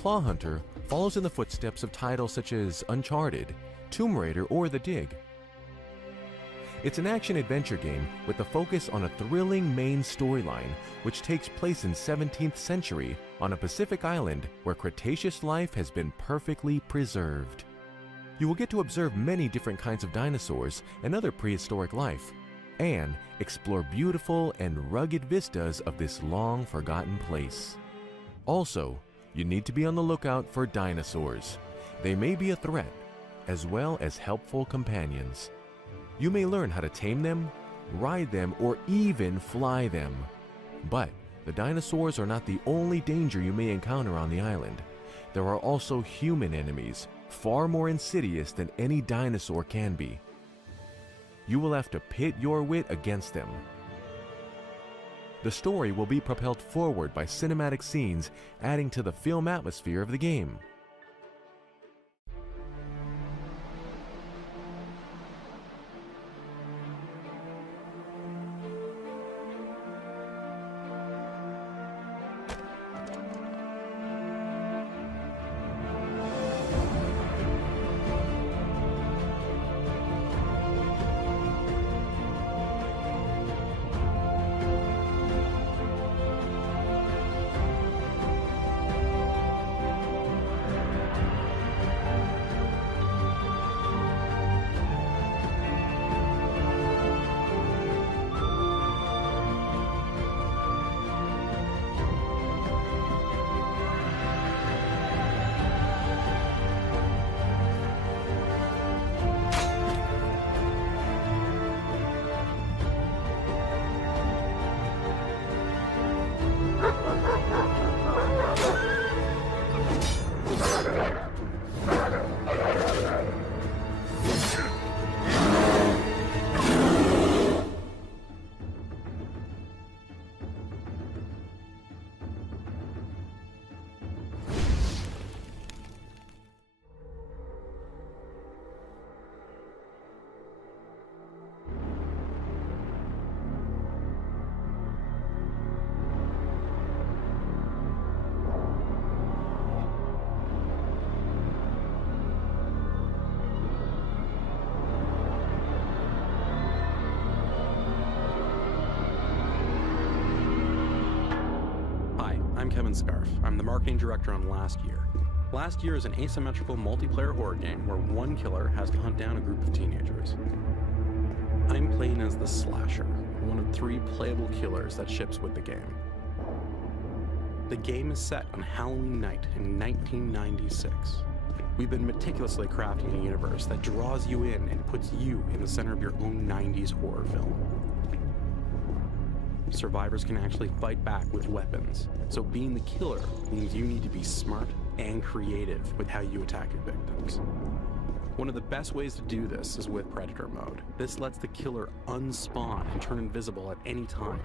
Claw Hunter follows in the footsteps of titles such as Uncharted, Tomb Raider, or The Dig. It's an action-adventure game with a focus on a thrilling main storyline which takes place in 17th century on a Pacific island where Cretaceous life has been perfectly preserved. You will get to observe many different kinds of dinosaurs and other prehistoric life, and explore beautiful and rugged vistas of this long-forgotten place. Also, you need to be on the lookout for dinosaurs. They may be a threat, as well as helpful companions. You may learn how to tame them, ride them, or even fly them. But the dinosaurs are not the only danger you may encounter on the island. There are also human enemies, far more insidious than any dinosaur can be. You will have to pit your wit against them. The story will be propelled forward by cinematic scenes, adding to the film atmosphere of the game. I'm the marketing director on Last Year. Last Year is an asymmetrical multiplayer horror game where one killer has to hunt down a group of teenagers. I'm playing as the Slasher, one of 3 playable killers that ships with the game. The game is set on Halloween night in 1996. We've been meticulously crafting a universe that draws you in and puts you in the center of your own 90s horror film. Survivors can actually fight back with weapons, so being the killer means you need to be smart and creative with how you attack your victims. One of the best ways to do this is with Predator mode. This lets the killer unspawn and turn invisible at any time.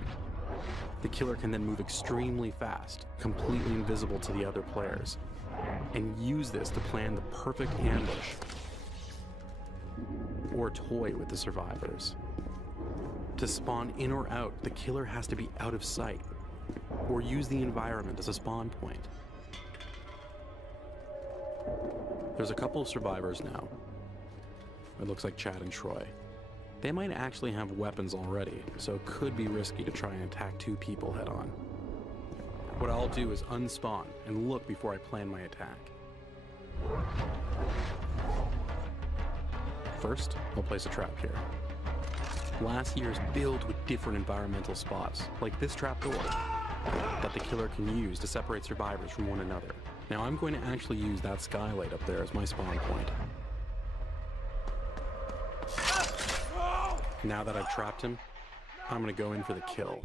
The killer can then move extremely fast, completely invisible to the other players, and use this to plan the perfect ambush or toy with the survivors. To spawn in or out, the killer has to be out of sight, or use the environment as a spawn point. There's a couple of survivors now. It looks like Chad and Troy. They might actually have weapons already, so it could be risky to try and attack 2 people head on. What I'll do is unspawn and look before I plan my attack. First, I'll place a trap here. Last Year is built with different environmental spots, like this trapdoor, that the killer can use to separate survivors from one another. Now I'm going to actually use that skylight up there as my spawn point. Now that I've trapped him, I'm going to go in for the kill.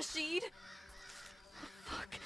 Rashid? Fuck.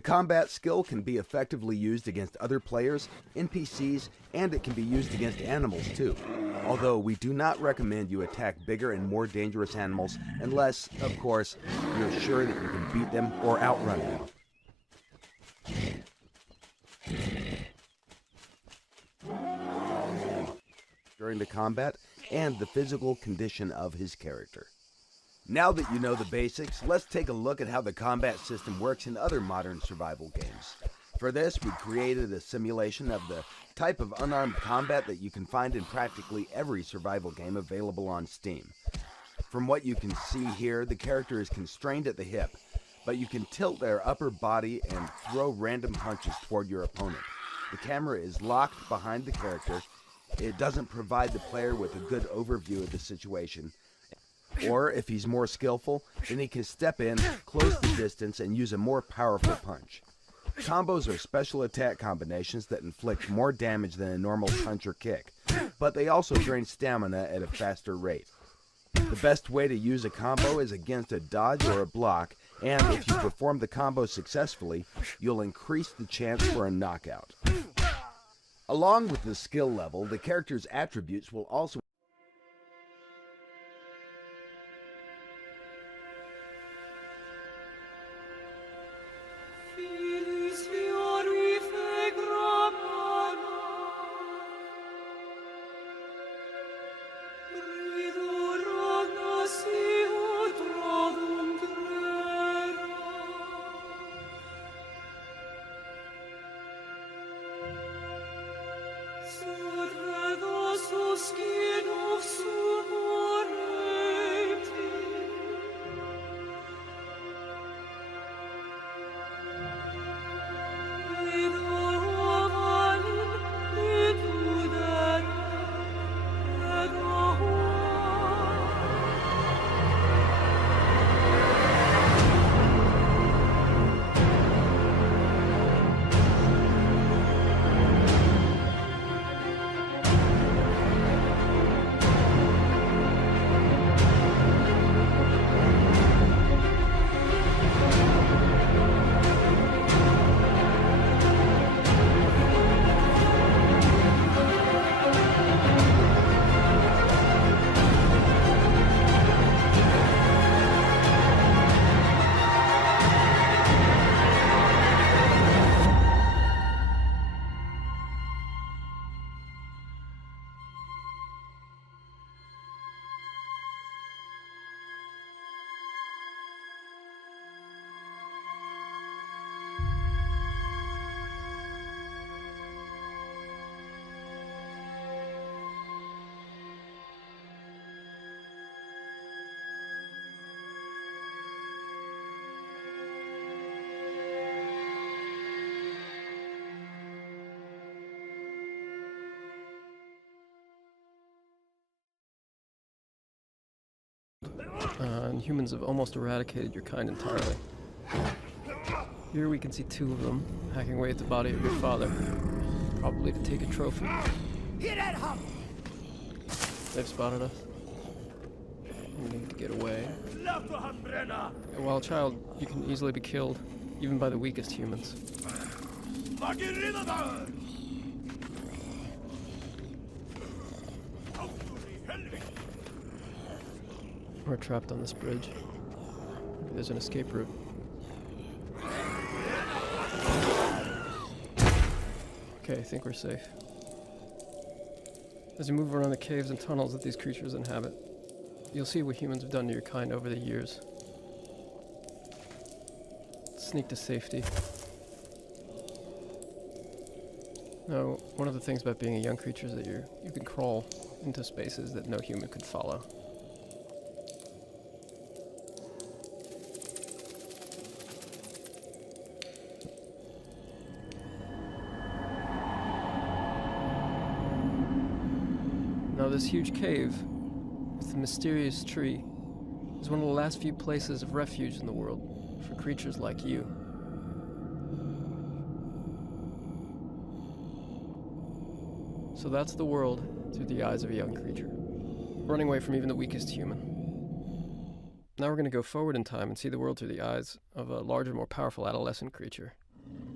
The combat skill can be effectively used against other players, NPCs, and it can be used against animals too. Although we do not recommend you attack bigger and more dangerous animals unless, of course, you're sure that you can beat them or outrun them. During the combat and the physical condition of his character. Now that you know the basics, let's take a look at how the combat system works in other modern survival games. For this, we created a simulation of the type of unarmed combat that you can find in practically every survival game available on Steam. From what you can see here, the character is constrained at the hip, but you can tilt their upper body and throw random punches toward your opponent. The camera is locked behind the character. It doesn't provide the player with a good overview of the situation. Or, if he's more skillful, then he can step in, close the distance, and use a more powerful punch. Combos are special attack combinations that inflict more damage than a normal punch or kick, but they also drain stamina at a faster rate. The best way to use a combo is against a dodge or a block, and if you perform the combo successfully, you'll increase the chance for a knockout. Along with the skill level, the character's attributes will also and humans have almost eradicated your kind entirely. Here we can see two of them hacking away at the body of your father, probably to take a trophy. They've spotted us. We need to get away. While a child, you can easily be killed, even by the weakest humans. We're trapped on this bridge. Maybe there's an escape route. Okay, I think we're safe. As you move around the caves and tunnels that these creatures inhabit, you'll see what humans have done to your kind over the years. Sneak to safety. Now, one of the things about being a young creature is that you can crawl into spaces that no human could follow. Now, this huge cave with the mysterious tree is one of the last few places of refuge in the world for creatures like you. So that's the world through the eyes of a young creature, running away from even the weakest human. Now we're going to go forward in time and see the world through the eyes of a larger, more powerful adolescent creature,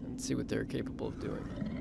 and see what they're capable of doing.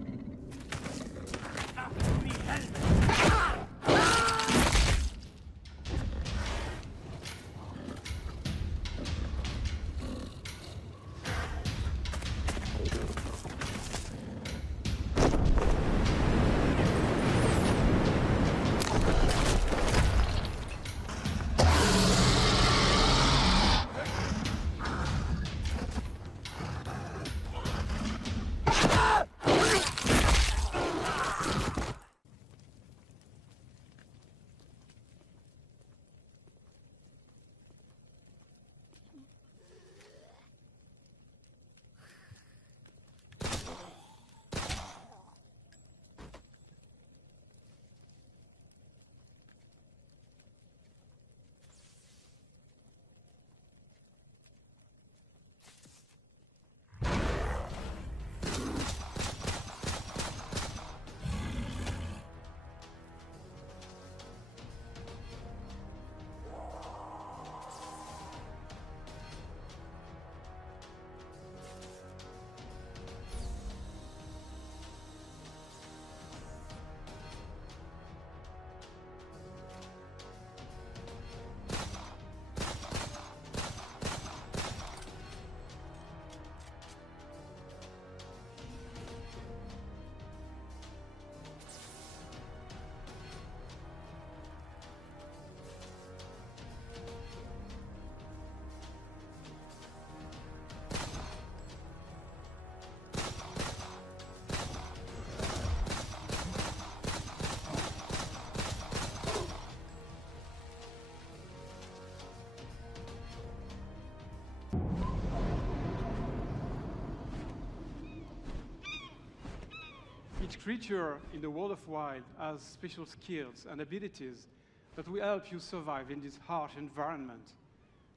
creature in the world of wild has special skills and abilities that will help you survive in this harsh environment.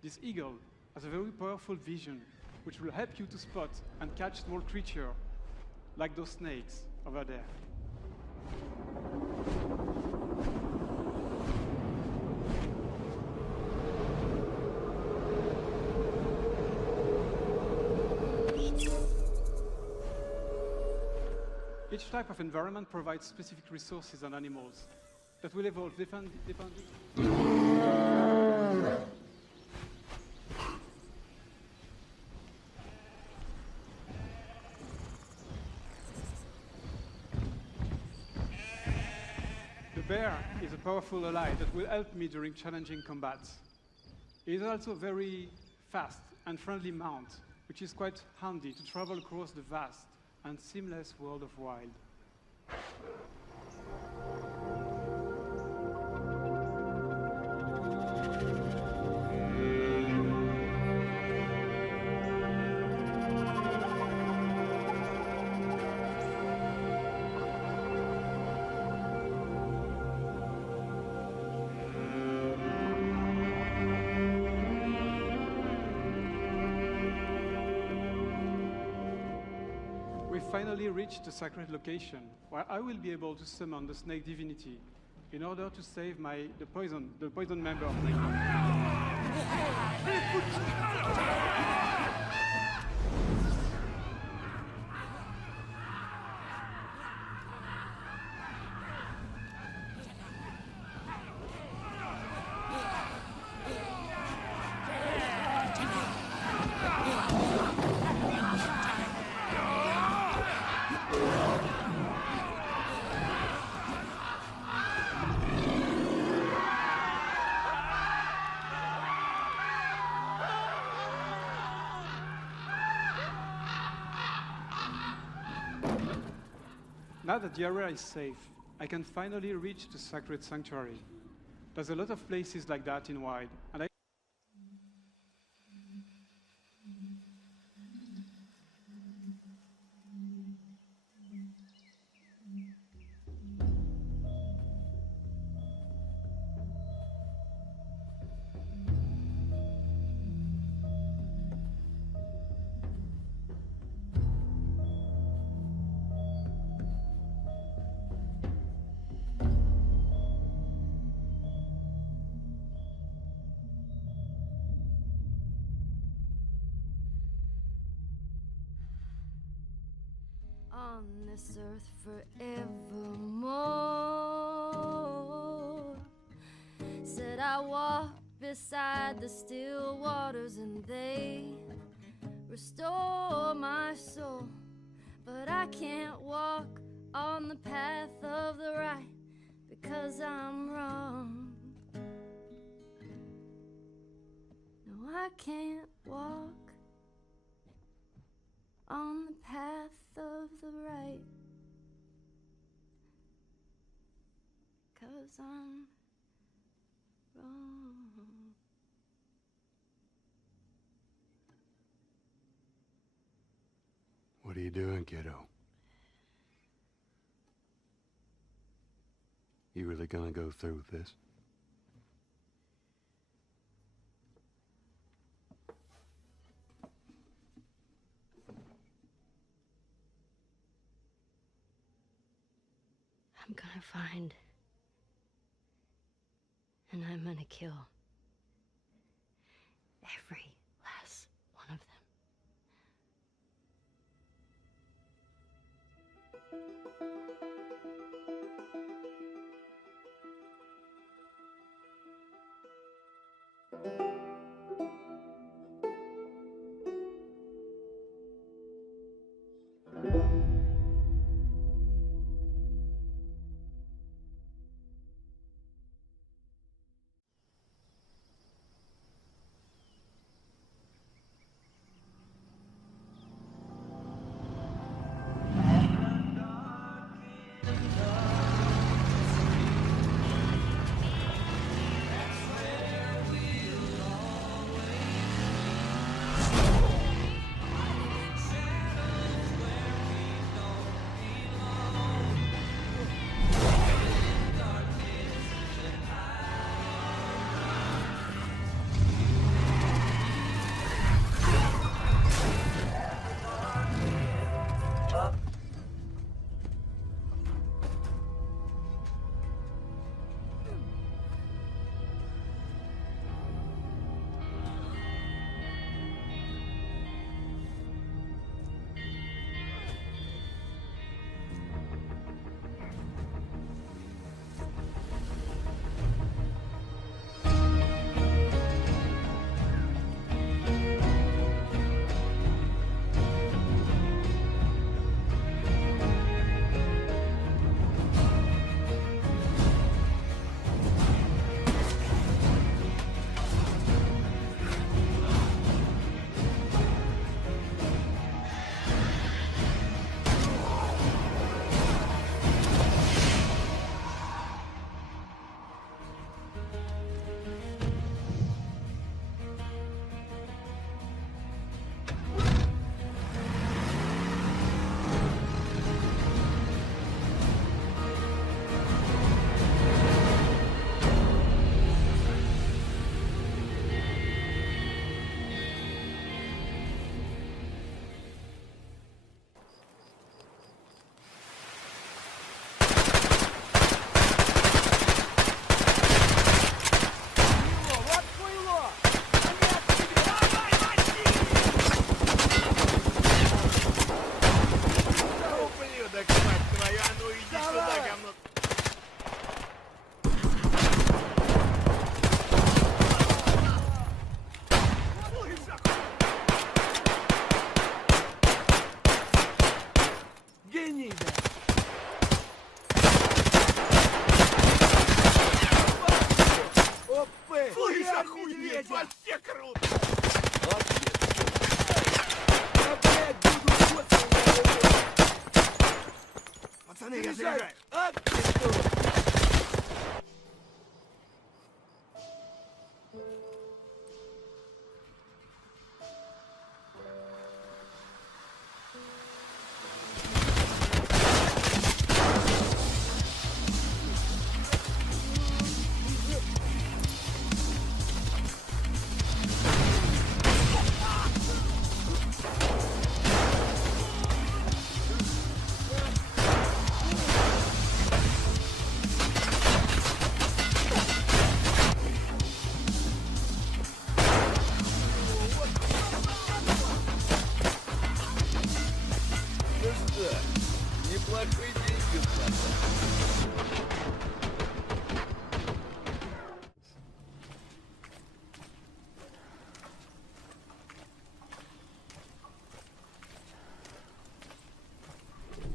This eagle has a very powerful vision, which will help you to spot and catch small creatures like those snakes over there. Each type of environment provides specific resources and animals that will evolve depending. The bear is a powerful ally that will help me during challenging combats. It is also a very fast and friendly mount, which is quite handy to travel across the vast and seamless world of wild. We finally reached the sacred location, where I will be able to summon the snake divinity in order to save the poison member of my Now that the area is safe, I can finally reach the sacred sanctuary. There's a lot of places like that in wild, and I on this earth forevermore. Said I walk beside the still waters and they restore my soul. But I can't walk on the path of the right because I'm wrong. No, I can't walk on the path of the right, 'cause I'm wrong. What are you doing, kiddo? You really gonna go through with this? I'm gonna find, and I'm gonna kill every last one of them.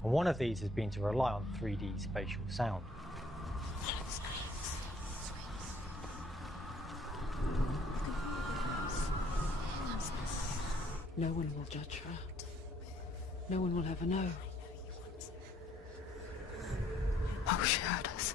And one of these has been to rely on 3D spatial sound. No one will judge her. No one will ever know. Oh, she heard us.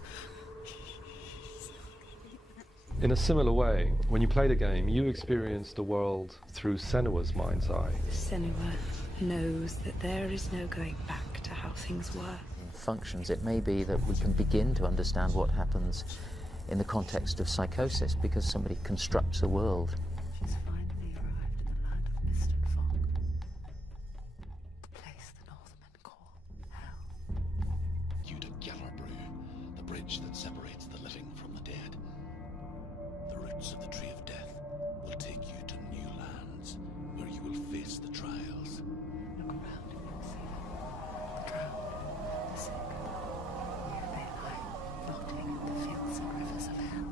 In a similar way, when you play the game, you experience the world through Senua's mind's eye. Senua knows that there is no going back to how things were. Functions, it may be that we can begin to understand what happens in the context of psychosis because somebody constructs a world. She's finally arrived in the land of mist and fog. The place the Northmen call hell. The bridge that separates the living from the dead. The roots of the tree of death will take you to new lands where you will face the trials. Look around and you'll see them. The drowned, the sick. Here they lie, rotting in the fields and rivers of hell.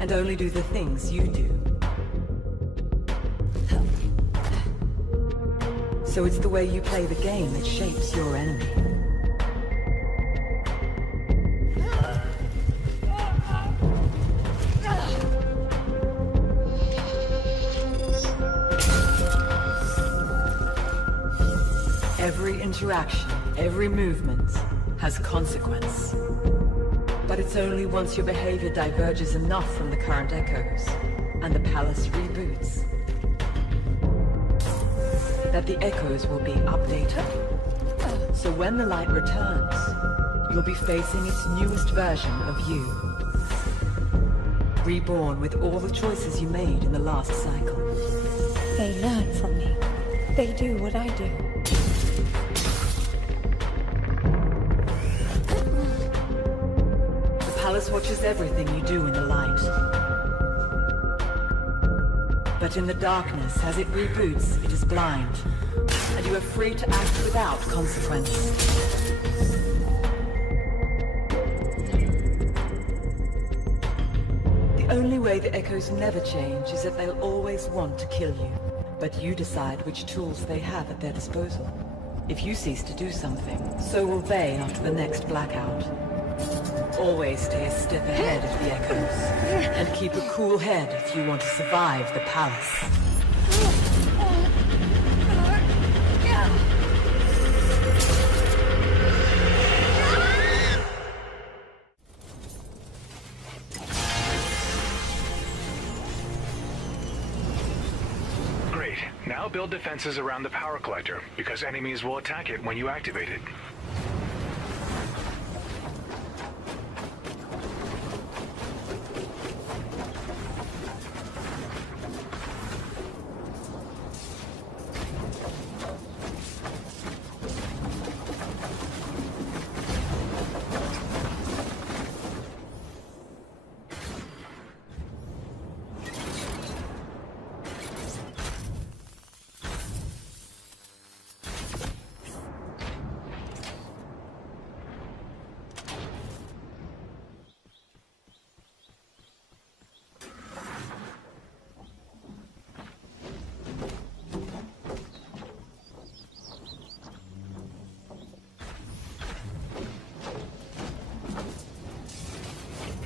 And only do the things you do. So it's the way you play the game that shapes your enemy. Every interaction, every movement has consequence. But it's only once your behavior diverges enough from the current echoes, and the palace reboots, that the echoes will be updated. So when the light returns, you'll be facing its newest version of you. reborn with all the choices you made in the last cycle. They learn from me. They do what I do. The palace watches everything you do in the light. But in the darkness, as it reboots, it is blind. And you are free to act without consequence. The only way the Echoes never change is that they'll always want to kill you. But you decide which tools they have at their disposal. If you cease to do something, so will they after the next blackout. Always stay a step ahead of the Echoes. And keep a cool head if you want to survive the palace. Great. Now build defenses around the power collector, because enemies will attack it when you activate it.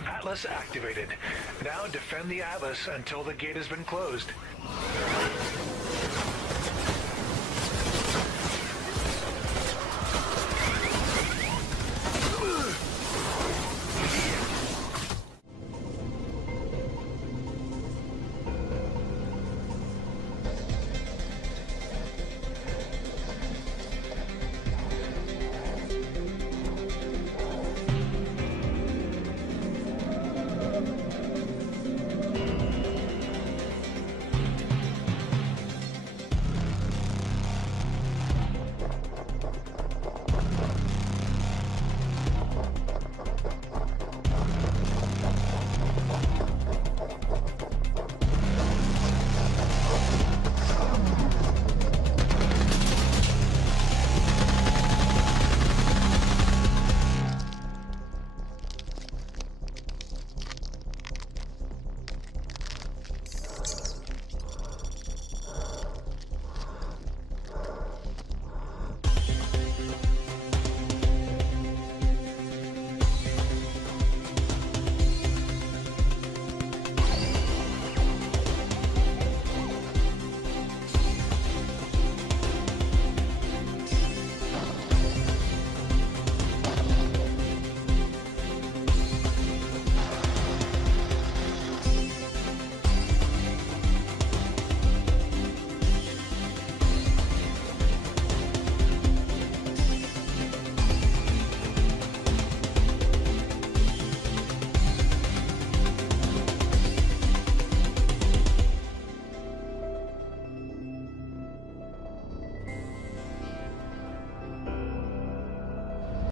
Atlas activated. Now defend the Atlas until the gate has been closed.